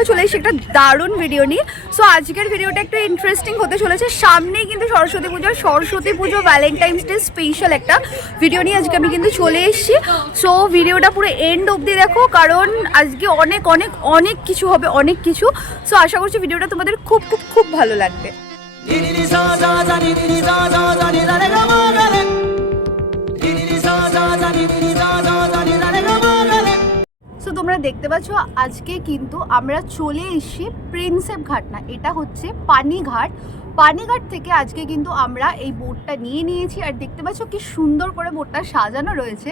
আজকেও চলে এসেছি একটা দারুণ ভিডিও নিয়ে। সো আজকের ভিডিওটা একটু ইন্টারেস্টিং হতে চলেছে। সামনেই কিন্তু সরস্বতী পুজো ভ্যালেন্টাইন্স ডে স্পেশাল একটা ভিডিও নিয়ে আজকে আমি কিন্তু চলে এসেছি। সো ভিডিওটা পুরো এন্ড অবধি দেখো, কারণ আজকে অনেক অনেক অনেক কিছু হবে, অনেক কিছু। সো আশা করছি ভিডিওটা তোমাদের খুব খুব খুব ভালো লাগবে। সো তোমরা দেখতে পাচ্ছ আজকে কিন্তু আমরা চলে এসেছি প্রিন্সেপ ঘাট না, এটা হচ্ছে পানিঘাট। পানিঘাট থেকে আজকে কিন্তু আমরা এই বোটটা নিয়েছি আর দেখতে পাচ্ছ কি সুন্দর করে বোটটা সাজানো রয়েছে।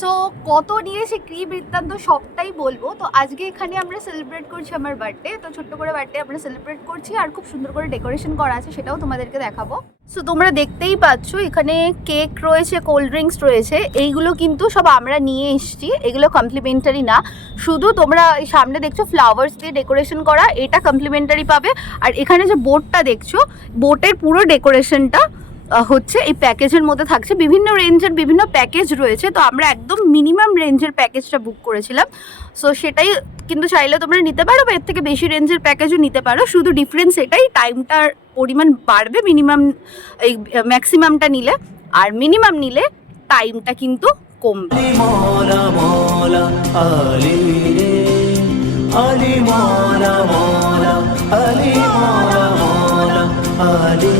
সো কত নিয়েছি কী বৃত্তান্ত সবটাই বলবো। তো আজকে এখানে আমরা সেলিব্রেট করছি আমার বার্থডে, তো ছোট্ট করে বার্থডে আমরা সেলিব্রেট করছি আর খুব সুন্দর করে ডেকোরেশন করা আছে, সেটাও তোমাদেরকে দেখাবো। সো তোমরা দেখতেই পাচ্ছ এখানে কেক রয়েছে, কোল্ড ড্রিঙ্কস রয়েছে, এইগুলো কিন্তু সব আমরা নিয়ে এসেছি, এগুলো কমপ্লিমেন্টারি না। শুধু তোমরা এই সামনে দেখছো ফ্লাওয়ার্স দিয়ে ডেকোরেশন করা, এটা কমপ্লিমেন্টারি পাবে। আর এখানে যে বোটটা দেখছো, বোটের পুরো ডেকোরেশনটা হচ্ছে এই প্যাকেজের মধ্যে থাকছে। বিভিন্ন রেঞ্জের বিভিন্ন প্যাকেজ রয়েছে, তো আমরা একদম মিনিমাম রেঞ্জের প্যাকেজটা বুক করেছিলাম। সো সেটাই কিন্তু চাইলে তোমরা নিতে পারো বা এর থেকে বেশি রেঞ্জের প্যাকেজও নিতে পারো। শুধু ডিফারেন্স এটাই, টাইমটার পরিমাণ বাড়বে মিনিমাম, এই ম্যাক্সিমামটা নিলে, আর মিনিমাম নিলে টাইমটা কিন্তু কমবে।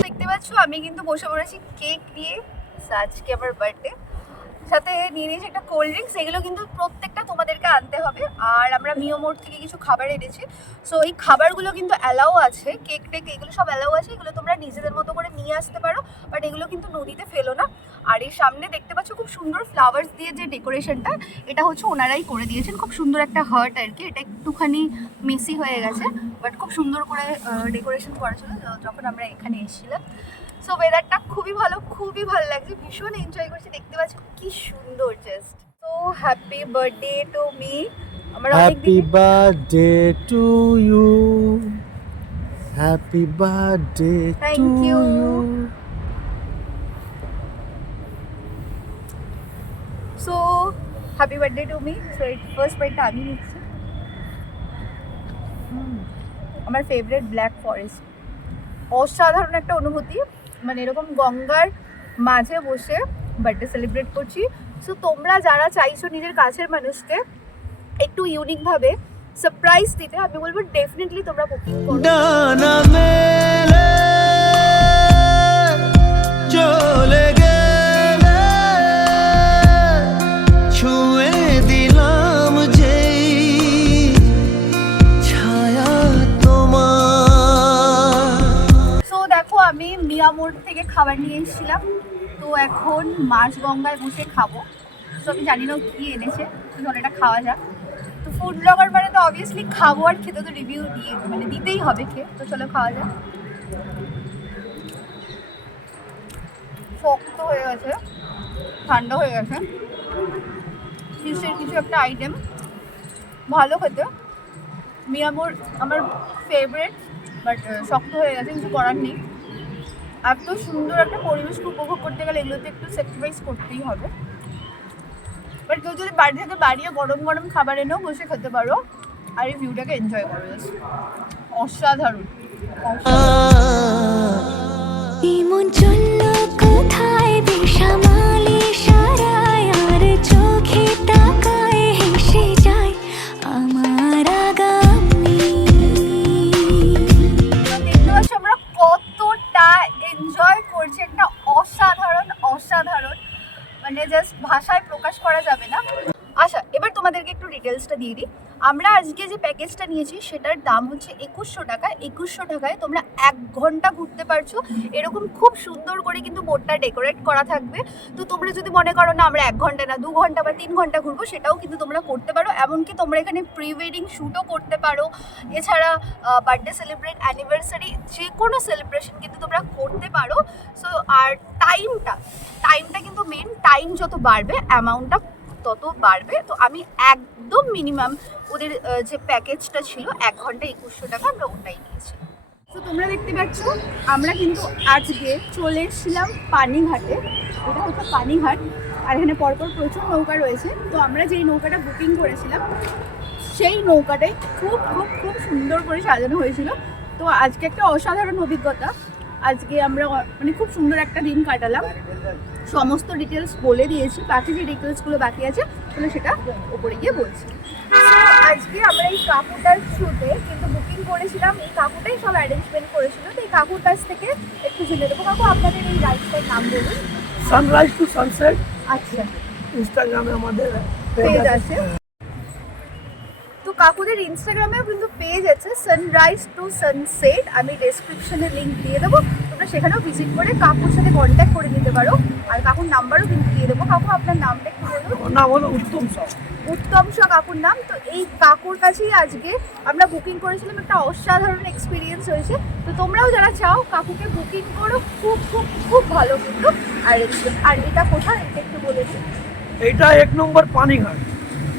দেখতে পাচ্ছ আমি কিন্তু বসে পড়েছি কেক নিয়ে। আজকে আমার বার্থডে, সাথে নিয়ে নিয়েছি একটা কোল্ড ড্রিঙ্কস। এগুলো কিন্তু প্রত্যেকটা তোমাদেরকে আনতে হবে। আর আমরা মিও মোড় থেকে কিছু খাবার এনেছি। সো এই খাবারগুলো কিন্তু অ্যালাউ আছে, কেক টেক এগুলো সব অ্যালাউ আছে, এগুলো তোমরা নিজেদের মতো করে নিয়ে আসতে পারো, বাট এগুলো কিন্তু নদীতে ফেলো না। আর এই সামনে দেখতে পাচ্ছ খুব সুন্দর ফ্লাওয়ার্স দিয়ে যে ডেকোরেশনটা, এটা হচ্ছে ওনারাই করে দিয়েছেন। খুব সুন্দর একটা হার্ট আর কি, এটা একটুখানি মেসি হয়ে গেছে, বাট খুব সুন্দর করে ডেকোরেশন করা ছিল যখন আমরা এখানে এসেছিলাম। সো ওয়েদারটা খুবই ভালো লাগছে, ভীষণ এনজয় করছি। দেখতে পাচ্ছ কি সুন্দর, just so happy birthday to me. আমার happy birthday to you, happy birthday to you. So happy birthday to me. So এই ফার্স্ট বাইটটা আমি নিচ্ছি। আমার ফেভারিট ব্ল্যাক ফরেস্ট, অসাধারণ একটা অনুভূতি। মানে এরকম গঙ্গার মাঝে বসে বার্থডে সেলিব্রেট করছি। সো তোমরা যারা চাইছো নিজের কাছের মানুষকে একটু ইউনিকভাবে সারপ্রাইজ দিতে, আমি বলবো ডেফিনেটলি তোমরা বুকিং করো। চলে গেলে ছুঁয়ে দিলাম যেই ছায়া তোমার। সো দেখো আমি মিয়া মোড় থেকে খাবার নিয়ে এসেছিলাম, তো এখন মাছ গঙ্গায় বসে খাবো। তো আমি জানি না কি এনেছে, তো চলো এটা খাওয়া যাক। তো ফুড ব্লগার মানে তো অবভিয়াসলি খাবো আর খেতে তো রিভিউ দিতেই হবে খেয়ে, তো চলো খাওয়া যাক। শক্ত হয়ে গেছে, ঠান্ডা হয়ে গেছে, ফিশের কিছু একটা আইটেম, ভালো খেতে। মিয়ামোর আমার ফেভারিট, বাট শক্ত হয়ে গেছে, কিছু করার নেই। এত সুন্দর একটা পরিবেশকে উপভোগ করতে গেলে এগুলোতে একটু স্যাক্রিফাইস করতেই হবে। বাট কেউ যদি বাড়ি থেকে বাড়িয়ে গরম গরম খাবার এনেও বসে খেতে পারো আর এই ভিউটাকে এনজয় করো। অসাধারণ। অসাধারণ মানে জাস্ট ভাষায় প্রকাশ করা যাবে না। আচ্ছা, এবার তোমাদেরকে একটু ডিটেলসটা দিয়ে দিই। আমরা আজকে যে প্যাকেজটা নিয়েছি সেটার দাম হচ্ছে 2100 টাকা। 2100 টাকায় তোমরা 1 ঘন্টা ঘুরতে পারছো। এরকম খুব সুন্দর করে কিন্তু বোটটা ডেকোরেট করা থাকবে। তো তোমরা যদি মনে করো না আমরা 1 ঘন্টা না 2 ঘন্টা বা 3 ঘন্টা ঘুরবো, সেটাও কিন্তু তোমরা করতে পারো। এমনকি তোমরা এখানে প্রি ওয়েডিং শ্যুটও করতে পারো। এছাড়া বার্থডে সেলিব্রেট, অ্যানিভার্সারি, যে কোনো সেলিব্রেশন কিন্তু তোমরা করতে পারো। সো আর টাইমটা কিন্তু মেন, টাইম যত বাড়বে অ্যামাউন্টটা তত বাড়বে। তো আমি একদম মিনিমাম ওদের যে প্যাকেজটা ছিল 1 ঘন্টা 2100 টাকা, আমরা ওটাই নিয়েছি। তো তোমরা দেখতে পাচ্ছ আমরা কিন্তু আজকে চলে এসেছিলাম পানিঘাটে। এটা হচ্ছে পানিঘাট, আর এখানে পরপর প্রচুর নৌকা রয়েছে। তো আমরা যেই নৌকাটা বুকিং করেছিলাম সেই নৌকাটাই খুব খুব খুব সুন্দর করে সাজানো হয়েছিল। তো আজকে একটা অসাধারণ অভিজ্ঞতা। আজকে আমরা মানে খুব সুন্দর একটা দিন কাটালাম। সমস্ত ডিটেলস বলে দিয়েছি, বাকি যে ডিটেলসগুলো বাকি আছে তাহলে সেটা ওপরে গিয়ে বলছি। আজকে আমরা এই কাকুটার থ্রুতে কিন্তু বুকিং করেছিলাম, এই কাকুটাই সব অ্যারেঞ্জমেন্ট করেছিল। তো এই কাকুর কাছ থেকে একটু জেনে দেবো। কাকু, আপনাদের এই রাইডটার নাম বলুন। সানরাইজ টু সানসেট আচ্ছা, ইনস্টাগ্রামে আমাদের পেজ আছে। তো কাকুদের ইনস্টাগ্রামেও কিন্তু পেজ আছে, সানরাইজ টু সানসেট। আমি ডেসক্রিপশনে লিঙ্ক দিয়ে দেবো, তোমরা সেখানেও ভিজিট করে কাকুর সাথে কন্ট্যাক্ট করে নিতে পারো। আর কাকুর নাম্বারও কিন্তু দিয়ে দেবো। কাকু, আপনার নামটা একটু বলুন। ওর নাম হলো উত্তম সাউ। উত্তম শাহ কাকুর নাম। তো এই কাকুর কাছেই আজকে আমরা বুকিং করেছিলাম, একটা অসাধারণ এক্সপিরিয়েন্স হয়েছে। তো তোমরাও যারা চাও কাকুকে বুকিং করো, খুব খুব খুব ভালো কিন্তু অ্যারেঞ্জমেন্ট। আর এটা কোথায় এটা একটু বলে দিই। এইটা 1 নম্বর পানিঘাট।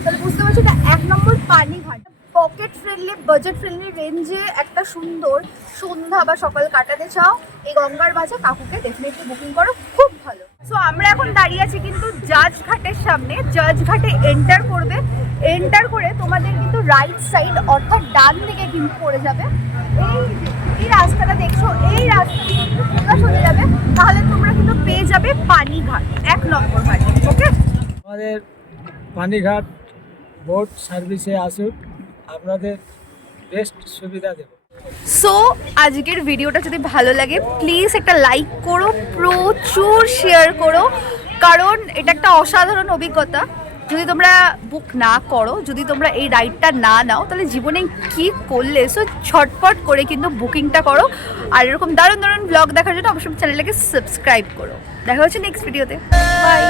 তাহলে বুঝতে পারছো এটা 1 নম্বর পানিঘাট। পকেট ফ্রেন্ডলি, বাজেট ফ্রেন্ডলি রেঞ্জে একটা সুন্দর সন্ধ্যা বা সকাল কাটাতে চাও, এই গঙ্গার মাঝে কাকুকে ডেফিনেটলি বুকিং করো, খুব ভালো। সো আমরা এখন দাঁড়িয়ে আছি কিন্তু জাজ ঘাটের সামনে। জাজ ঘাটে এন্টার করবে, এন্টার করে তোমাদের কিন্তু রাইট সাইড অর্থাৎ ডান দিকে কিন্তু পড়ে যাবে এই রাস্তাটা দেখছো, এই রাস্তা দিয়ে কিন্তু সোজা চলে যাবে, তাহলে তোমরা কিন্তু পেয়ে যাবে পানিঘাট 1 নম্বর ঘাট। ওকে, আমাদের পানিঘাট বোট সার্ভিসে আসুন, আপনাদের বেস্ট সুবিধা দেব। সো আজকের ভিডিওটা যদি ভালো লাগে প্লিজ একটা লাইক করো, প্রচুর শেয়ার করো, কারণ এটা একটা অসাধারণ অভিজ্ঞতা। যদি তোমরা বুক না করো, যদি তোমরা এই রাইডটা না নাও, তাহলে জীবনে কি করলে? সো ঝটপট করে কিন্তু বুকিংটা করো। আর এরকম দারুণ দারুণ ব্লগ দেখার জন্য অবশ্যই চ্যানেলটাকে সাবস্ক্রাইব করো। দেখা হচ্ছে নেক্সট ভিডিওতে। বাই।